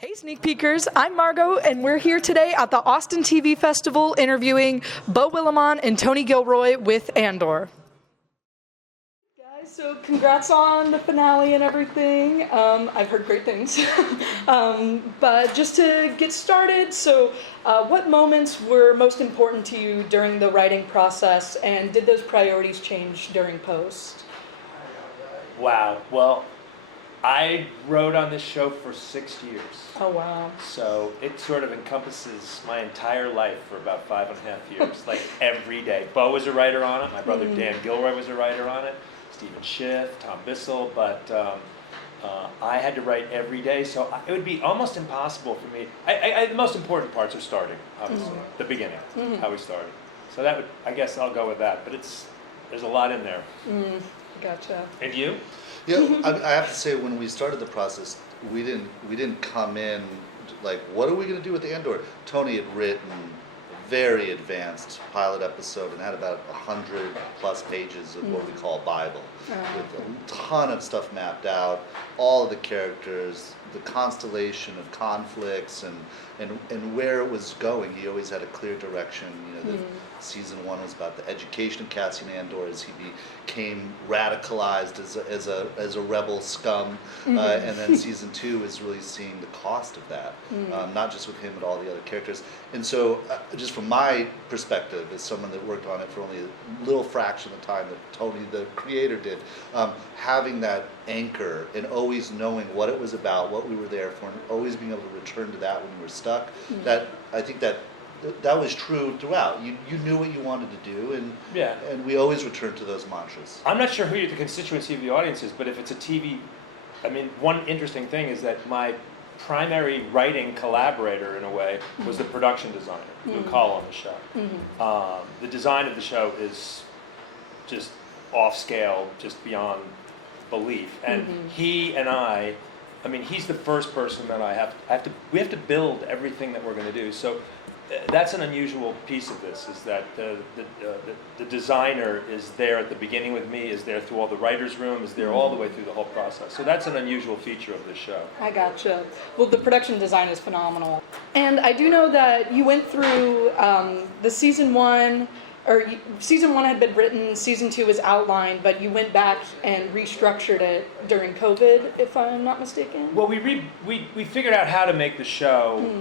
Hey Sneak Peekers, I'm Margo, and we're here today at the Austin TV Festival interviewing Beau Willimon and Tony Gilroy with Andor. Guys, so congrats on the finale and everything. I've heard great things. But just to get started, so what moments were most important to you during the writing process, and did those priorities change during post? Wow. Well, I wrote on this show for 6 years. Oh, wow. So it sort of encompasses my entire life for about 5.5 years, like every day. Beau was a writer on it. My brother Dan Gilroy was a writer on it. Stephen Schiff, Tom Bissell. But I had to write every day, so it would be almost impossible for me. The most important parts are starting, obviously, the beginning, how we started. So that would, I guess I'll go with that. But there's a lot in there. Gotcha. And you? Yeah, I have to say, when we started the process, we didn't come in like, what are we going to do with the Andor? Tony had written a very advanced pilot episode and had about 100 plus pages of what we call a Bible, with a ton of stuff mapped out, all of the characters, the constellation of conflicts, and where it was going. He always had a clear direction. You know, season 1 was about the education of Cassian Andor as he became radicalized as a rebel scum, and then season 2 is really seeing the cost of that, not just with him but all the other characters. And so, just from my perspective, as someone that worked on it for only a little fraction of the time that Tony, the creator, did, having that anchor and always knowing what it was about, what we were there for, and always being able to return to that when you were stuck, that I think that was true throughout. You knew what you wanted to do, and we always returned to those mantras. I'm not sure who the constituency of the audience is, but if it's a TV, I mean, one interesting thing is that my primary writing collaborator, in a way, was the production designer, Lou Call on the show. The design of the show is just off scale, just beyond belief. And he and I mean, he's the first person that we have to build everything that we're going to do. So that's an unusual piece of this, is that the designer is there at the beginning with me, is there through all the writer's room, is there all the way through the whole process. So that's an unusual feature of this show. I gotcha. Well, the production design is phenomenal. And I do know that you went through the season 1, or season 1 had been written, season 2 was outlined, but you went back and restructured it during COVID, if I'm not mistaken? Well, we figured out how to make the show.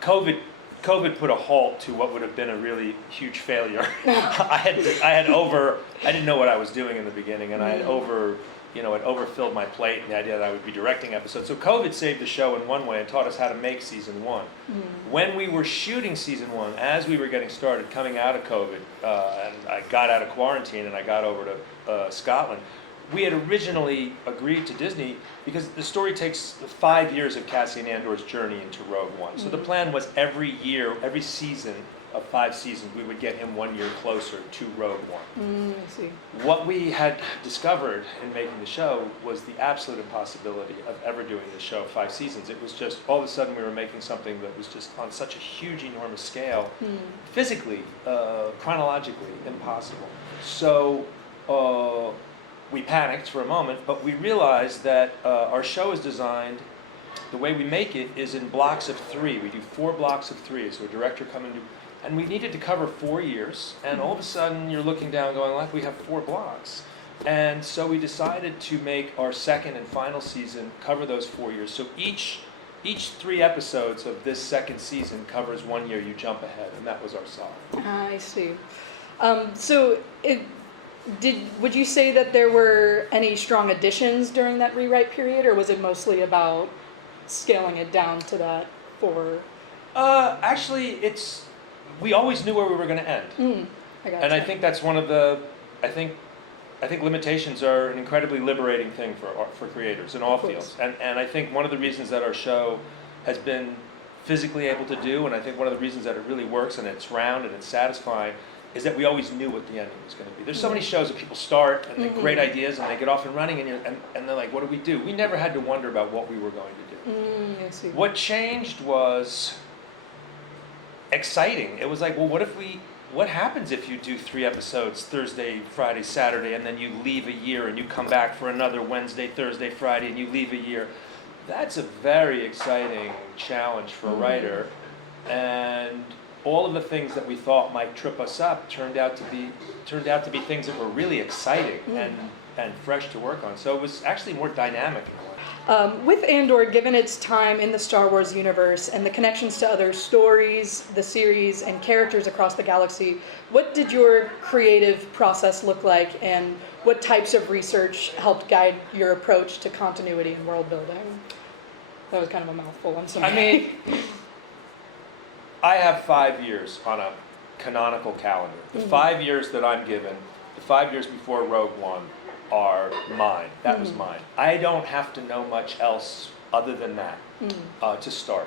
COVID put a halt to what would have been a really huge failure. I didn't know what I was doing in the beginning, and I had overfilled my plate and the idea that I would be directing episodes. So COVID saved the show in one way and taught us how to make season 1. When we were shooting season 1, as we were getting started, coming out of COVID, and I got out of quarantine and I got over to Scotland, we had originally agreed to Disney because the story takes 5 years of Cassian Andor's journey into Rogue One. So the plan was every year, every season of 5 seasons, we would get him 1 year closer to Rogue One. I see. What we had discovered in making the show was the absolute impossibility of ever doing the show 5 seasons. It was just, all of a sudden we were making something that was just on such a huge, enormous scale, physically, chronologically impossible. So we panicked for a moment, but we realized that our show is designed, the way we make it is in blocks of 3. We do 4 blocks of 3. So a director coming to, and we needed to cover 4 years, and all of a sudden you're looking down going, like, we have 4 blocks. And so we decided to make our second and final season cover those 4 years. So each 3 episodes of this second season covers 1 year. You jump ahead, and that was our solve. I see. Would you say that there were any strong additions during that rewrite period, or was it mostly about scaling it down to that 4? Actually, we always knew where we were going to end. And I think that's one of the, I think limitations are an incredibly liberating thing for creators in all fields. And I think one of the reasons that our show has been physically able to do, and I think one of the reasons that it really works and it's round and it's satisfying, is that we always knew what the ending was going to be. There's so many shows that people start and they have great ideas and they get off and running and they're like, what do we do? We never had to wonder about what we were going to do. I see. What changed was exciting. It was like, well, what happens if you do 3 episodes, Thursday, Friday, Saturday, and then you leave a year and you come back for another Wednesday, Thursday, Friday, and you leave a year? That's a very exciting challenge for a writer, and all of the things that we thought might trip us up turned out to be things that were really exciting and fresh to work on. So it was actually more dynamic. With Andor, given its time in the Star Wars universe and the connections to other stories, the series, and characters across the galaxy, what did your creative process look like, and what types of research helped guide your approach to continuity and world building? That was kind of a mouthful, I'm sorry. I mean, I have 5 years on a canonical calendar. The 5 years that I'm given, the 5 years before Rogue One, are mine. That was mine. I don't have to know much else other than that to start.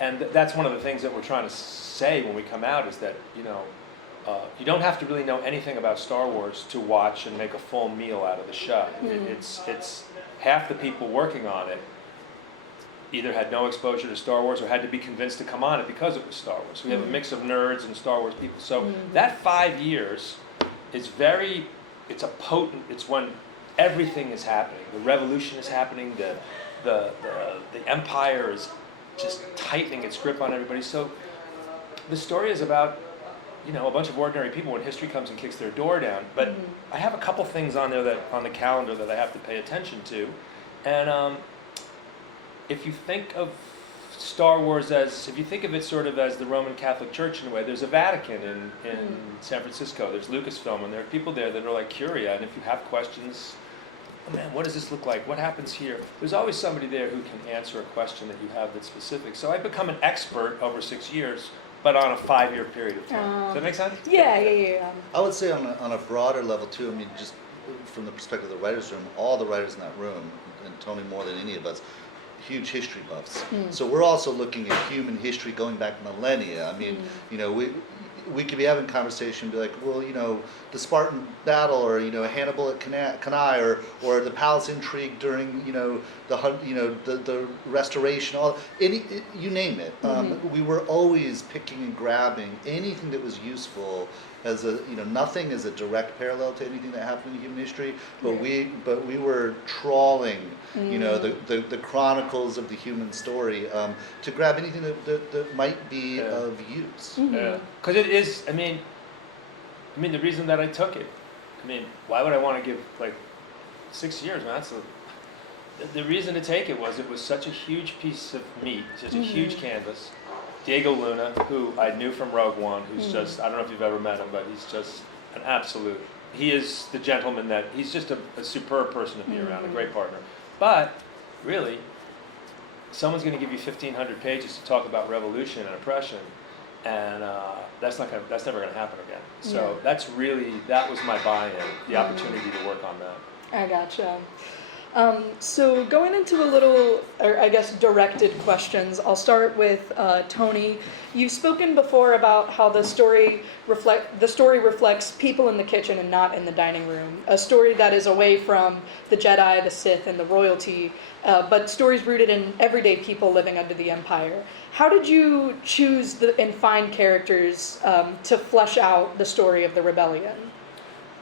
And that's one of the things that we're trying to say when we come out is that, you don't have to really know anything about Star Wars to watch and make a full meal out of the show. It's half the people working on it either had no exposure to Star Wars or had to be convinced to come on it because it was Star Wars. We have a mix of nerds and Star Wars people. So that 5 years is it's when everything is happening. The revolution is happening, the empire is just tightening its grip on everybody. So the story is about, a bunch of ordinary people when history comes and kicks their door down. But I have a couple things on there on the calendar that I have to pay attention to. And if you think of Star Wars if you think of it sort of as the Roman Catholic Church in a way, there's a Vatican in San Francisco, there's Lucasfilm, and there are people there that are like Curia, and if you have questions, oh man, what does this look like? What happens here? There's always somebody there who can answer a question that you have that's specific. So I've become an expert over 6 years, but on a 5-year period of time. Does that make sense? Yeah. I would say on a broader level too, I mean, just from the perspective of the writers' room, all the writers in that room, and Tony more than any of us, huge history buffs. So we're also looking at human history going back millennia. I mean, we could be having a conversation, be like, well, the Spartan battle, or Hannibal at Cannae, or the palace intrigue during the restoration, you name it. We were always picking and grabbing anything that was useful. As nothing is a direct parallel to anything that happened in human history, but we were trawling, the chronicles of the human story to grab anything that might be of use. Yeah, because it is. I mean, the reason that I took it. I mean, why would I want to give 6 years, man? The reason to take it was such a huge piece of meat, such a huge canvas. Diego Luna, who I knew from Rogue One, who's just, I don't know if you've ever met him, but he's just an absolute, he is the gentleman he's just a superb person to be around, a great partner. But, really, someone's going to give you 1,500 pages to talk about revolution and oppression, and that's never going to happen again. So that was my buy-in, the opportunity to work on that. I gotcha. So going into a little, or I guess directed questions, I'll start with Tony. You've spoken before about how the story reflects people in the kitchen and not in the dining room. A story that is away from the Jedi, the Sith, and the royalty, but stories rooted in everyday people living under the Empire. How did you choose and find characters to flesh out the story of the rebellion?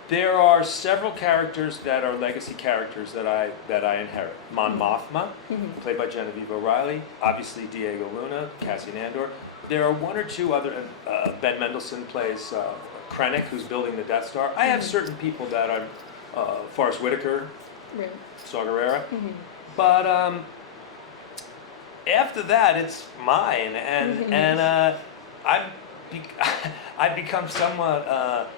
There are several characters that are legacy characters that I inherit. Mon Mothma, played by Genevieve O'Reilly. Obviously Diego Luna, Cassian Andor. There are one or two other. Ben Mendelsohn plays Krennic, who's building the Death Star. I have certain people that I'm. Forrest Whitaker, Saw Gerrera. But after that, it's mine, and I've become somewhat.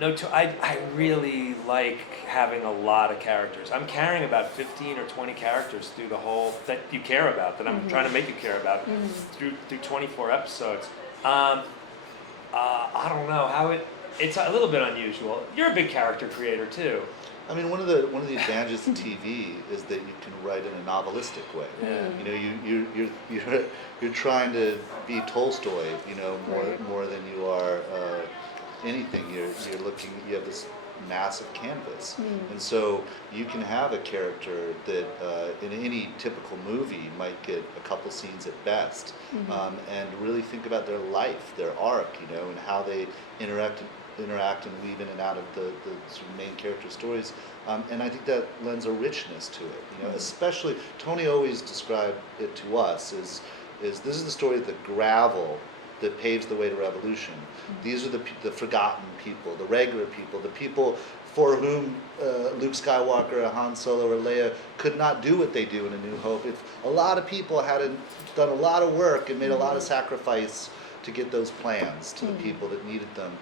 I really like having a lot of characters. I'm carrying about 15 or 20 characters through the whole, that you care about, that I'm trying to make you care about, through 24 episodes. I don't know how it's a little bit unusual. You're a big character creator too. I mean, one of the advantages of TV is that you can write in a novelistic way. Yeah. You're trying to be Tolstoy, more than you are anything. You have this massive canvas, and so you can have a character that in any typical movie might get a couple scenes at best, and really think about their life, their arc, and how they interact interact and weave in and out of the sort of main character stories. And I think that lends a richness to it. You know, especially Tony always described it to us is this is the story of the gravel that paves the way to revolution. These are the forgotten people, the regular people, the people for whom Luke Skywalker, Han Solo, or Leia could not do what they do in A New Hope. If a lot of people hadn't done a lot of work and made a lot of sacrifice to get those plans to the people that needed them.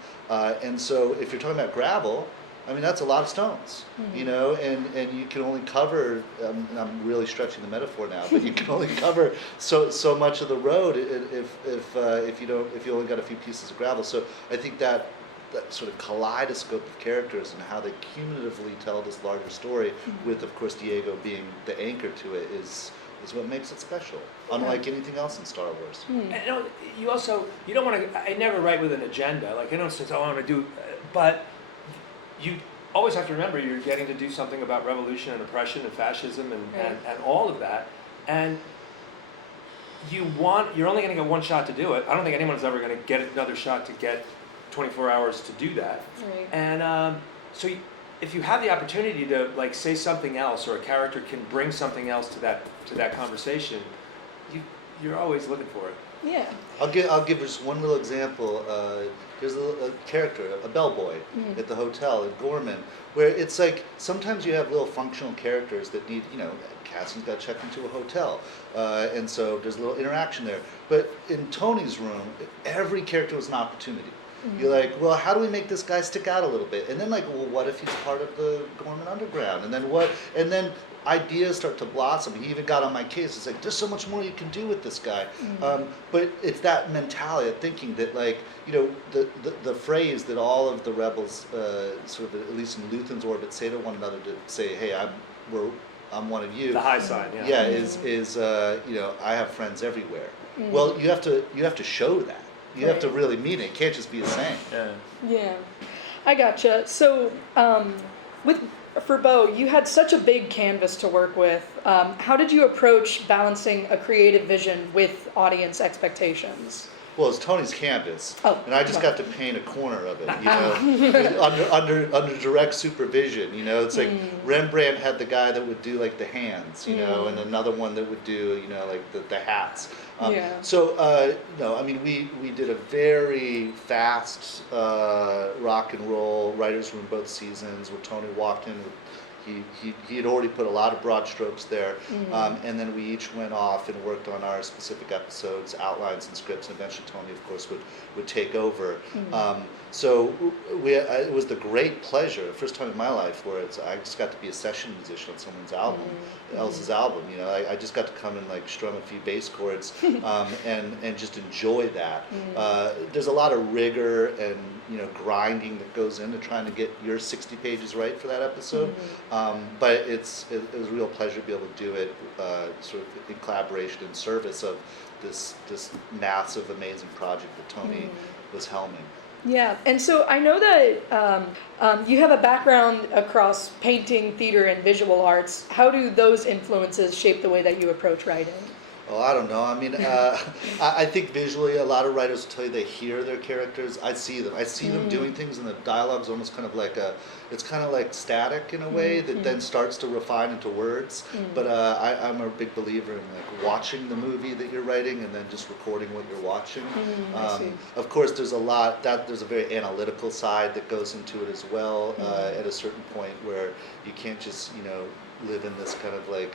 And so if you're talking about gravel, I mean, that's a lot of stones, you know, and you can only cover, and I'm really stretching the metaphor now, but you can only cover so much of the road if you only got a few pieces of gravel. So I think that sort of kaleidoscope of characters and how they cumulatively tell this larger story, with of course Diego being the anchor to it, is what makes it special, unlike anything else in Star Wars. And, you know, you don't want to. I never write with an agenda. Like I don't say, "Oh, I want to do," but you always have to remember you're getting to do something about revolution and oppression and fascism and all of that, and you're only going to get one shot to do it. I don't think anyone's ever going to get another shot to get 24 hours to do that. Right. And so if you have the opportunity to like say something else, or a character can bring something else to that conversation, you're always looking for it. Yeah. I'll give just one little example. There's a character, a bellboy, at the hotel in Gorman, where it's like sometimes you have little functional characters that need, you know, Cassie's got to check into a hotel, and so there's a little interaction there. But in Tony's room, every character was an opportunity. You're like, well, how do we make this guy stick out a little bit? And then like, well, what if he's part of the Gorman Underground? And then what? And then ideas start to blossom. He even got on my case. It's like, there's so much more you can do with this guy. But it's that mentality of thinking that, like, you know, the phrase that all of the rebels, sort of at least in Luthen's orbit, say to one another to say, hey, I'm one of you. The high side, yeah. Yeah, is you know, I have friends everywhere. Well, you have to show that. You have to really mean it. It can't just be a saying. Yeah, I gotcha. So, for Beau, you had such a big canvas to work with. How did you approach balancing a creative vision with audience expectations? Well, it's Tony's canvas, and I just got to paint a corner of it, you know, under direct supervision. You know, it's like Rembrandt had the guy that would do like the hands, you know, and another one that would do, you know, like the hats. So, no, I mean, we did a very fast rock and roll writers' room both seasons, where Tony walked in with. He had already put a lot of broad strokes there, and then we each went off and worked on our specific episodes, outlines and scripts, and eventually Tony, of course, would take over. So it was the great pleasure, the first time in my life, where I just got to be a session musician on someone's else's album. You know, I just got to come and like strum a few bass chords and just enjoy that. There's a lot of rigor and, you know, grinding that goes into trying to get your 60 pages right for that episode. But it was a real pleasure to be able to do it sort of in collaboration in service of this massive, amazing project that Tony was helming. Yeah, and so I know that you have a background across painting, theater, and visual arts. How do those influences shape the way that you approach writing? Oh, I don't know. I mean, I think visually, a lot of writers will tell you they hear their characters. I see them. I see them doing things, and the dialogue's almost kind of like it's kind of like static in a way that then starts to refine into words. But I'm a big believer in like watching the movie that you're writing and then just recording what you're watching. Of course, there's a very analytical side that goes into it as well. At a certain point where you can't just, you know, live in this kind of like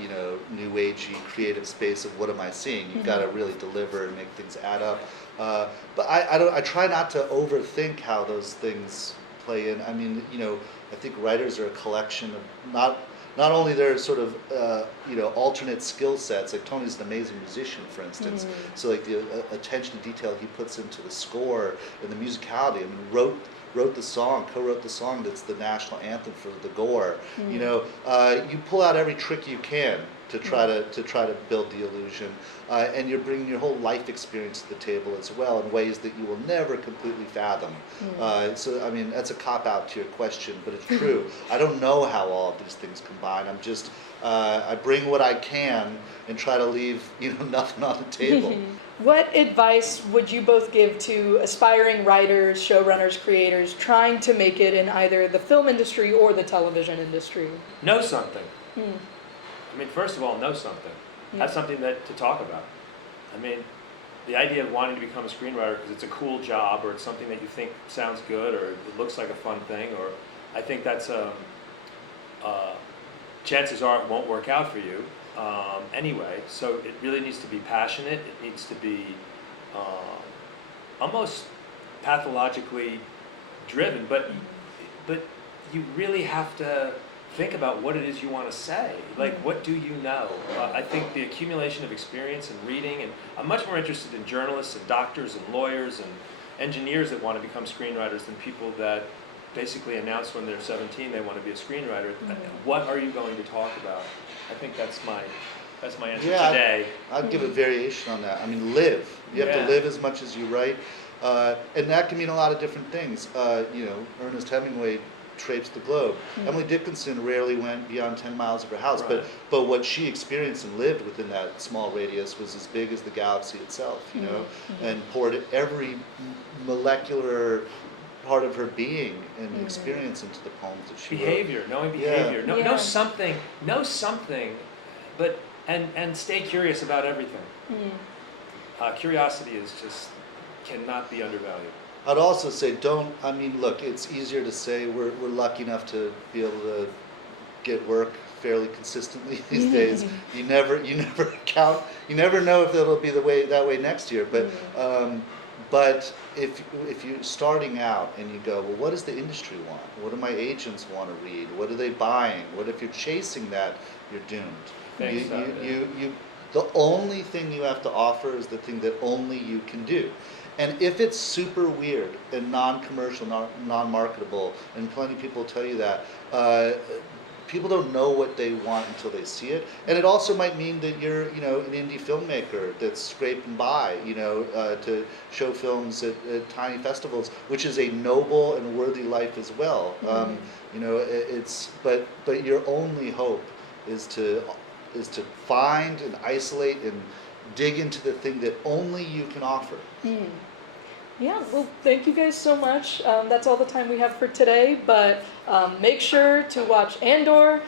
you know, new agey creative space of what am I seeing? You've got to really deliver and make things add up. But I try not to overthink how those things play in. I mean, you know, I think writers are a collection of not only their sort of you know, alternate skill sets. Like Tony's an amazing musician, for instance. So like the attention to detail he puts into the score and the musicality. I mean, co-wrote the song that's the national anthem for the Gore. You know, you pull out every trick you can to try to build the illusion, and you're bringing your whole life experience to the table as well in ways that you will never completely fathom. So I mean, that's a cop out to your question, but it's true. I don't know how all of these things combine. I'm just I bring what I can and try to leave nothing on the table. What advice would you both give to aspiring writers, showrunners, creators trying to make it in either the film industry or the television industry? Know something. I mean, first of all, know something. Have something to talk about. I mean, the idea of wanting to become a screenwriter because it's a cool job or it's something that you think sounds good or it looks like a fun thing, or I think that's chances are it won't work out for you anyway. So it really needs to be passionate. It needs to be almost pathologically driven, but you really have to think about what it is you want to say. Like, what do you know? I think the accumulation of experience and reading, and I'm much more interested in journalists and doctors and lawyers and engineers that want to become screenwriters than people that basically announce when they're 17 they want to be a screenwriter. What are you going to talk about? I think that's my answer today. I'd give a variation on that. I mean, live. You have to live as much as you write, and that can mean a lot of different things. Ernest Hemingway traipsed the globe. Emily Dickinson rarely went beyond 10 miles of her house, but what she experienced and lived within that small radius was as big as the galaxy itself, and poured every molecular part of her being and experience into the poems that she wrote. Knowing behavior, know something, but and stay curious about everything. Curiosity cannot be undervalued. I'd also say look, it's easier to say we're lucky enough to be able to get work fairly consistently these days. You never count, you never know if it'll be that way next year, but if you're starting out and you go, well, what does the industry want? What do my agents want to read? What are they buying? What if you're chasing that? You're doomed. The only thing you have to offer is the thing that only you can do. And if it's super weird and non-commercial, non-marketable, and plenty of people tell you that, people don't know what they want until they see it. And it also might mean that you're, an indie filmmaker that's scraping by, to show films at tiny festivals, which is a noble and worthy life as well. But your only hope is to find and isolate and dig into the thing that only you can offer. Yeah, well, thank you guys so much. That's all the time we have for today, but make sure to watch Andor,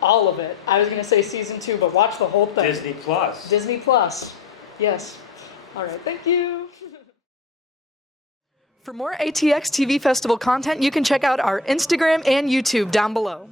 all of it. I was going to say season 2, but watch the whole thing. Disney Plus. Disney Plus. Yes. All right, thank you. For more ATX TV Festival content, you can check out our Instagram and YouTube down below.